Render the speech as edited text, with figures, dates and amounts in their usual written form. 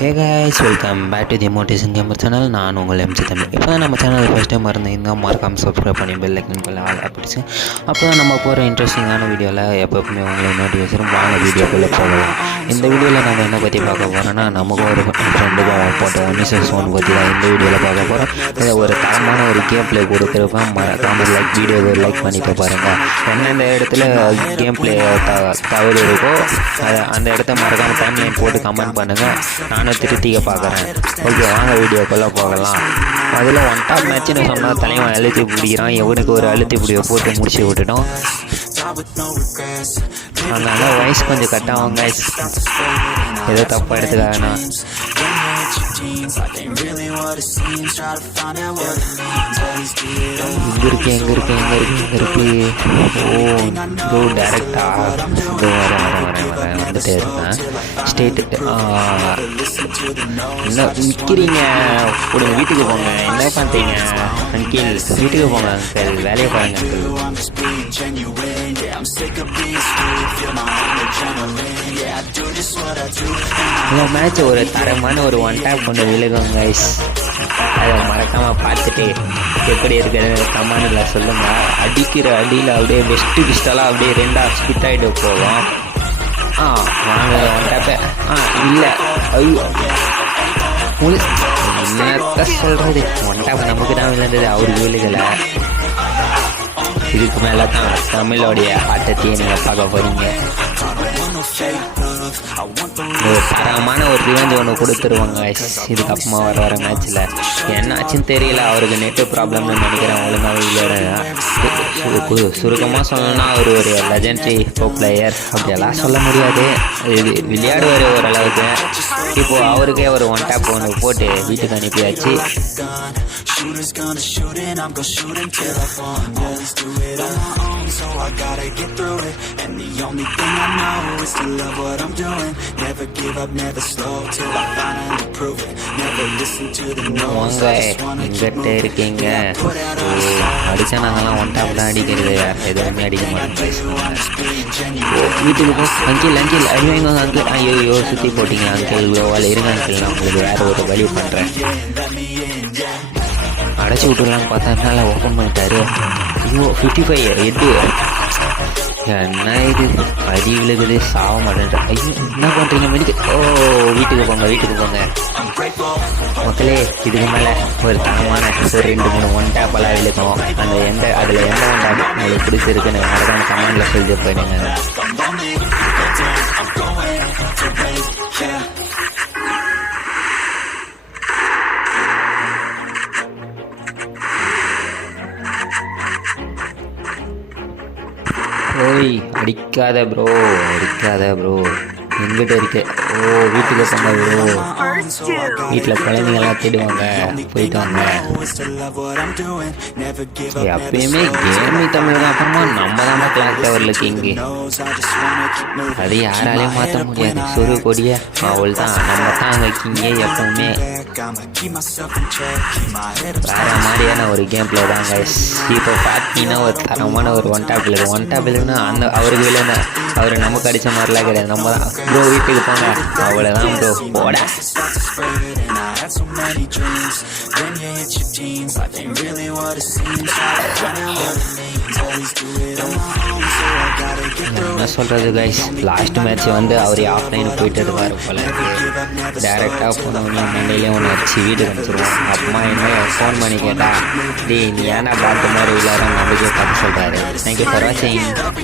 Hey guys, welcome back to the motivation gamer channel. நான் உங்கள் MC Tamil. இப்போ தான் நம்ம சேனல் ஃபஸ்ட் டைம் மறந்துருந்தா மறக்காமல் சப்ஸ்கிரைப் பண்ணி பெல் ஐக்கன் பண்ணி ஆல் அப்படிச்சு. அப்போ தான் நம்ம போகிற இன்ட்ரெஸ்டிங்கான வீடியோவில் எப்போவுமே உங்களை நோட்டிஃபிகேஷன் வாங்க வீடியோக்குள்ளே போகலாம். இந்த வீடியோவில் நம்ம என்ன பற்றி பார்க்க போகிறோன்னா, நமக்கு ஒரு ஃப்ரெண்டுக்கும் போட்ட ஒன்னிசஸ் ஒன் பற்றி தான் இந்த வீடியோவில் பார்க்க போகிறோம். இதை ஒரு தரமான ஒரு கேம் பிளே கொடுக்குறப்ப மறக்காமல் வீடியோவை லைக் பண்ணிக்க பாருங்கள். எந்தெந்த இடத்துல கேம் பிளே தவறு இருக்கோ அந்த இடத்த மறக்காமல் டைம் லைன் போட்டு கமெண்ட் பண்ணுங்கள். நானும் திருத்திக்க பார்க்குறேன். ஓகே, வாங்க வீடியோக்குள்ளே போகலாம். அதில் ஒன் டாப் மேட்ச்னு சொன்னால் தலைவன் அழுத்தி பிடிக்கிறான். எவனுக்கு ஒரு அழுத்தி பிடிவை போட்டு முடிச்சு விட்டுட்டோம். அதனால் வயசு கொஞ்சம் கட்டாவாங்க. ஏதோ தப்பாக எடுத்துக்காங்கண்ணா. எங்கே இருக்கு ஓ டேரெக்டா வரேன் வந்துட்டே இருக்கேன். ஸ்டேட்டு என்ன நிற்கிறீங்க? உடனே வீட்டுக்கு போங்க. என்ன பண்ணுறீங்க அங்கிள்? வீட்டுக்கு போங்க அங்கிள், வேலையை பாருங்க அங்கிள். இந்த மேட்ச் ஒரு தரமான ஒரு ஒன் டேப் கொண்டு விழுகும் கைஸ். அதை மறக்காமல் பார்த்துட்டு எப்படி இருக்கிறது கமெண்டில் சொல்லுங்கள். அடிக்கிற அடியில் அப்படியே பெஸ்ட்டு பிஸ்டலாக அப்படியே ரெண்டாக ஸ்பிட் ஆகிட்டு போவோம். வாங்க ஒன் டேப்பை. இல்லை, ஐயோ என்னத்த சொல்கிறது, ஒன் டேப் நமக்கு தான் விழுந்தது, அவருக்கு விழுகலை. இதுக்கு மேலே தான் தமிழோடைய ஆட்டத்தையே நீங்கள் பார்க்க போகிறீங்க. ஒரு தரமான ஒரு ரிவெஞ்ச் ஒன்று கொடுத்துருவாங்க இதுக்கப்புறமா வர மேட்ச்சில். என்னாச்சுன்னு தெரியல, அவருக்கு நெட்டு ப்ராப்ளம்னு நினைக்கிறேன். ஒழுங்காக விளையாட சுருக்கமாக சொல்லணும்னா அவர் ஒரு லெஜெண்டரி ப்ரோ பிளேயர் அப்படியெல்லாம் சொல்ல முடியாது. இது விளையாடுவார் ஓரளவுக்கு. இப்போது அவருக்கே ஒரு ஒன் டேப் ஒன்று போட்டு வீட்டுக்கு அனுப்பியாச்சு. Shooters gonna shoot and I'm gonna shoot until I fall. Always do it on my own, so I gotta get through it. And the only thing I know is to love what I'm doing. Never give up, never slow till I finally prove it. Never listen to the no's. I just wanna keep moving. அடிச்சா நாங்கெல்லாம் one tap தான் அடிக்கிறது, எதுவுமே அடிக்க மாட்டோம். வீட்டுக்கு போ uncle, அடிவாங்க uncle. ஐயோ சுற்றி போட்டிங்க அங்கிள், கோவால் இருங்க அங்கிள், நான் உங்களுக்கு வேறு ஒரு வழி பண்ணுறேன். அடைச்சி விட்டுலான்னு பார்த்தா என்னால் ஓப்பன் பண்ணிட்டாரு. ஐயோ 55 எட்டு. என்ன இது அடி விழுகுது, சாக மாட்டேன். ஐயோ என்ன பண்ணுறீங்க மெடிக்கு? வீட்டுக்கு போங்க மக்களே. இதுக்கு மேலே ஒரு தரமான ஒரு 2-3 ஒன் டேப்பெல்லாம் விழுக்கும். அதில் எந்த ஒன் டேப் உங்களுக்கு பிடிச்சிருக்குன்னு மறக்காம கமெண்டில் சொல்லிட்டு போயிடுங்க. ஓய் அடிக்காத ப்ரோ எங்கிட்ட இருக்கு. வீட்டுக்கு போங்க ப்ரோ. வீட்டில் குழந்தைங்கள்லாம் தேடுவாங்க, போயிட்டு வாங்க. எப்பயுமே கேமி தமிழ் தான். அப்புறமா நம்ம தான் கிளாக் டவரில் கிங்கு. அது யாராலையும் மாற்ற முடியாது. சொரு கொடிய அவள் தான், நம்ம தான் அங்கே கிங்கே எப்பவுமே. வேற மாதிரியான ஒரு கேம் பிளே தான் கைஸ். இப்போ பார்த்தீங்கன்னா ஒரு தரமான ஒரு ஒன் டேப் இல்லைன்னா அந்த அவருக்கு இல்லைன்னா அவர் நமக்கு அடித்த மாதிரிலாம் கிடையாது. நம்ம தான் ப்ரோ வீட்டுக்கு போங்க, அவ்வளோதான் ப்ரோ போட. என்ன சொல்கிறது கைஸ், லாஸ்ட் மேட்ச் வந்து அவர் ஆஃப்லைன் போயிட்டு இருக்காரு போல. டேரெக்டாக போனவனே மண்டையிலே ஒன்று வச்சு வீட்டுக்கு வந்துடுவோம். அப்புறமா என்ன ஃபோன் பண்ணி கேட்டால், டேய் நீ ஏன்னா பாட்டு மாதிரி விளையாட நம்பிக்கை பார்த்து சொல்கிறாரு. தேங்க்யூ ஃபார் வாட்சிங்.